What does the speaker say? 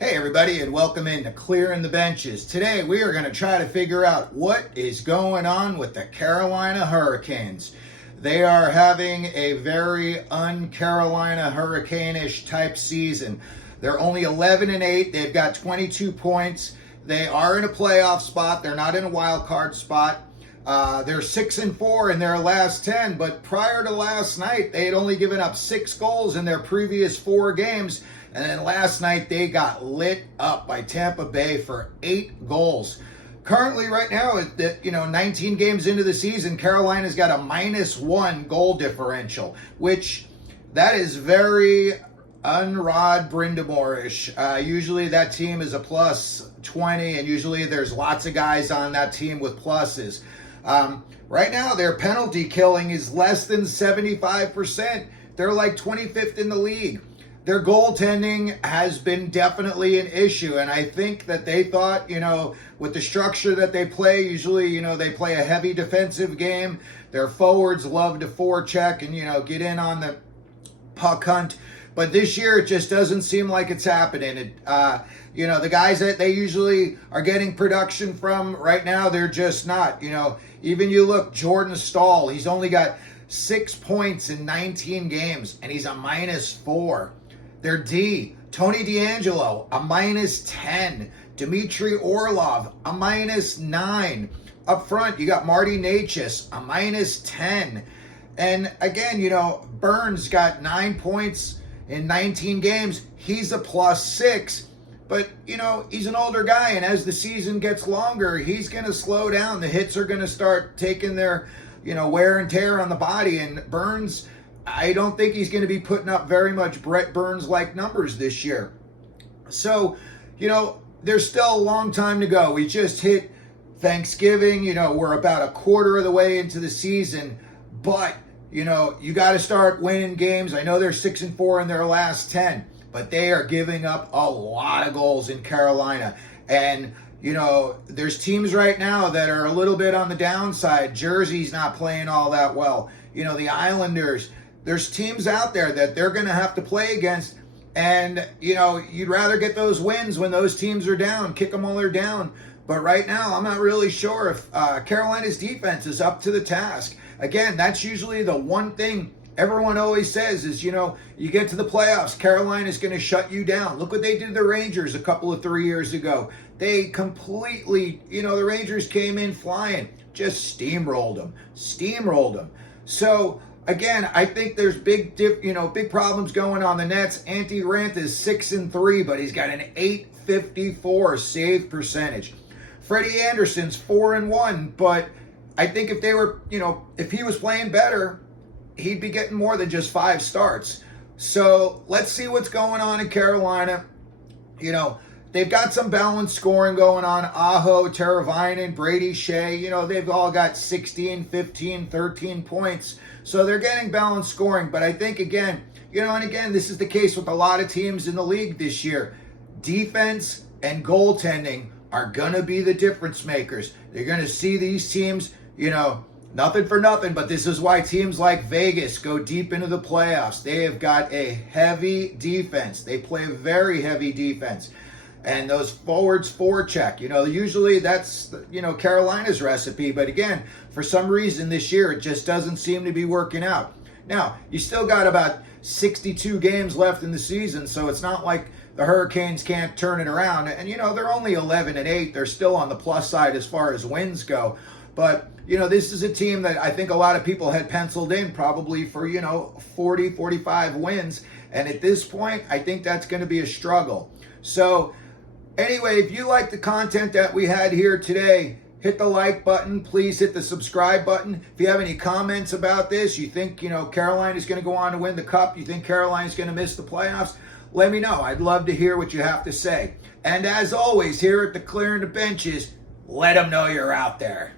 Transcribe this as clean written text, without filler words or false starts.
Hey everybody, and welcome into Clearing the Benches. Today we are going to try to figure out what is going on with the Carolina Hurricanes. They are having a very un-Carolina Hurricane-ish type season. They're only 11-8. They've got 22 points. They are in a playoff spot. They're not in a wild card spot. They're 6-4 in their last 10, but prior to last night, they had only given up 6 goals in their previous 4 games. And then last night, they got lit up by Tampa Bay for 8 goals. Currently, right now, 19 games into the season, Carolina's got a -1 goal differential, which that is very un-Rod Brind'Amour-ish. Usually that team is a +20, and usually there's lots of guys on that team with pluses. Right now, their penalty killing is less than 75%. They're like 25th in the league. Their goaltending has been definitely an issue, and I think that they thought, with the structure that they play, usually, they play a heavy defensive game. Their forwards love to forecheck and, get in on the puck hunt. But this year, it just doesn't seem like it's happening. The guys that they usually are getting production from right now, they're just not. Even you look, Jordan Staal, he's only got 6 points in 19 games, and he's a -4. Their D, Tony DeAngelo, a -10. Dmitry Orlov, a -9. Up front, you got Marty Necas, a -10. And again, Burns got 9 points in 19 games. He's a +6. But, he's an older guy, and as the season gets longer, he's going to slow down. The hits are going to start taking their, wear and tear on the body. And Burns, I don't think he's going to be putting up very much Brett Burns-like numbers this year. So, there's still a long time to go. We just hit Thanksgiving. We're about a quarter of the way into the season. But, you got to start winning games. I know they're 6-4 in their last 10. But they are giving up a lot of goals in Carolina. And, there's teams right now that are a little bit on the downside. Jersey's not playing all that well. The Islanders. There's teams out there that they're going to have to play against. And, you'd rather get those wins when those teams are down, kick them while they're down. But right now, I'm not really sure if Carolina's defense is up to the task. Again, that's usually the one thing everyone always says is, you get to the playoffs, Carolina's going to shut you down. Look what they did to the Rangers a couple of 3 years ago. They completely, the Rangers came in flying, just steamrolled them. So, again, I think there's big problems going on the Nets. Antti Raanta is 6-3, but he's got an .854 save percentage. Freddie Anderson's 4-1, but I think if they were, if he was playing better, he'd be getting more than just 5 starts. So let's see what's going on in Carolina. They've got some balanced scoring going on. Aho, Teravainen, Brady Shea, they've all got 16, 15, 13 points. So they're getting balanced scoring. But I think, again, this is the case with a lot of teams in the league this year. Defense and goaltending are going to be the difference makers. They're going to see these teams, nothing for nothing, but this is why teams like Vegas go deep into the playoffs. They have got a heavy defense. They play a very heavy defense. And those forwards forecheck, usually that's, Carolina's recipe. But again, for some reason this year, it just doesn't seem to be working out. Now, you still got about 62 games left in the season, so it's not like the Hurricanes can't turn it around. And, they're only 11-8. They're still on the plus side as far as wins go. But, this is a team that I think a lot of people had penciled in probably for, 40, 45 wins. And at this point, I think that's going to be a struggle. So, anyway, if you like the content that we had here today, hit the like button. Please hit the subscribe button. If you have any comments about this, you think, Carolina's going to go on to win the Cup, you think Carolina's going to miss the playoffs, let me know. I'd love to hear what you have to say. And as always, here at the Clearing the Benches, let them know you're out there.